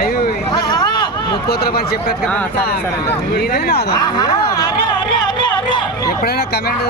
అయ్యో ముక్కోతల పని చెప్పారు కదా. ఎప్పుడైనా కమెంట్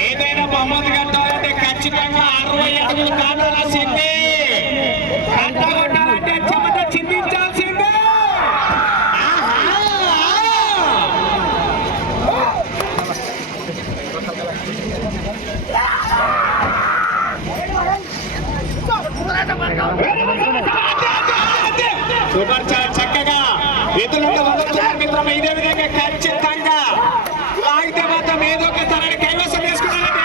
ఏదైనా బహుమతి కట్టాలంటే ఖచ్చితంగా 60 అడుగులు కావాల్సిందే. కట్ట కొట్టాలంటే చెమట చిందించాల్సిందే. సూపర్ చాట్ చక్కగా ఎదురుంటే వదులుతున్నారు మిత్రమా. ఇదే విధంగా ఖచ్చితంగా లాగితే మాత్రం ఏదో ఒక తనని కైవసం చేసుకున్నారంటే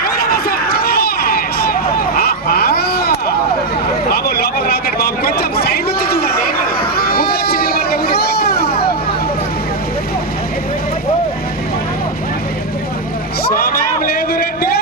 బాబు లోపల రాకండి బాబు, కొంచెం సైడ్ నుంచి చూడండి. ముందొచ్చి నిలబడితే సమయం లేదు రండి.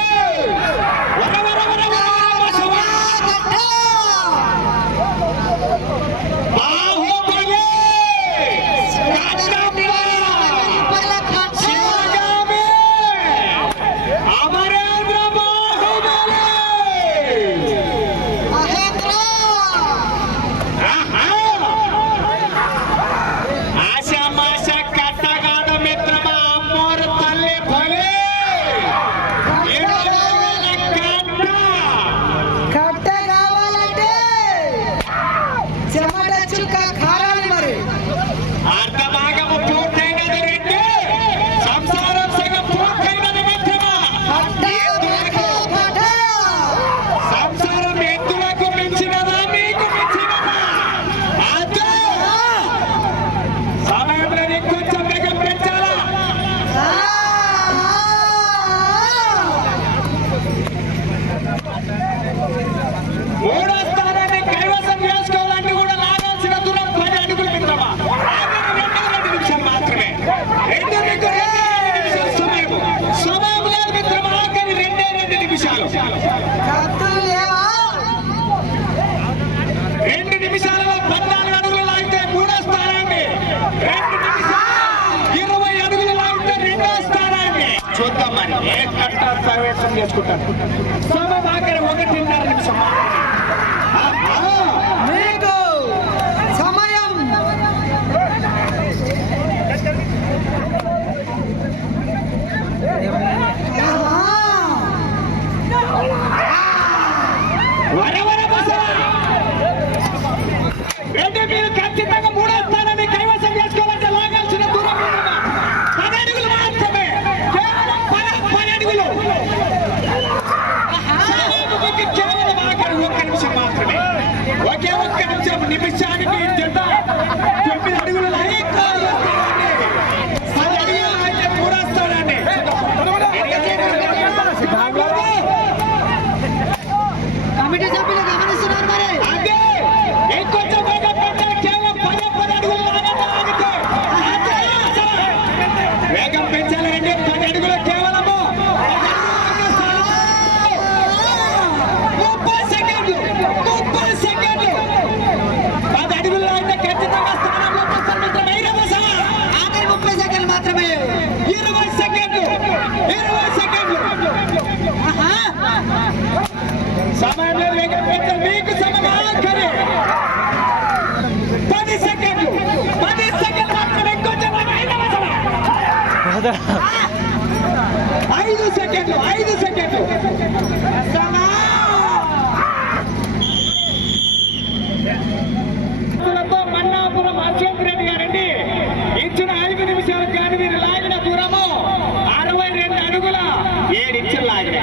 చూద్దామని ఏ కట్ట సర్వేక్షణ చేసుకుంటారు. సమయం ఆఖరి 1.5 నిమిషం మీకు సమయం. మీరు ఖచ్చితంగా 3వ స్థానాన్ని కైవసం చేసుకోవాలంటే లాగాల్సిన దూరం 10 అడుగులు మాత్రమే. కేవలం 10 అడుగులు. కేవలం ఆఖరి 1 నిమిషం మాత్రమే. ఒకే 1 నిమిషం. నిమిషానికి జత 9 అడుగులు. 10 అడుగులు అయితే 3వ స్థానాన్ని. కమిటీ సభ్యులు గమనిస్తున్నారు మరి. అదే ఇంకొంచెం వేగం పెడితే కేవలం 10 అడుగులు లాగితే వేగం పెంచాలంటే 10 అడుగులు కేవలము 30 సెకండ్లు. 10 అడుగులు అయితే ఖచ్చితంగా స్థానంలో ఆఖరి 30 సెకండ్లు మాత్రమే. 20 సెకండ్లు. సమయంలో వేగం పెంచాలి. మీకు సమయం ఆఖరి 10 సెకండ్లు. 10 సెకండ్లు మాత్రమే. కొంచెం 5 సెకండ్లు. 5 సెకండ్లు. మన్నాపురం అశోక్ రెడ్డి గారండి ఇచ్చిన 5 నిమిషాలకు కానీ మీరు లాగిన దూరము 62 అడుగుల 7 ఇంచులు లాగిన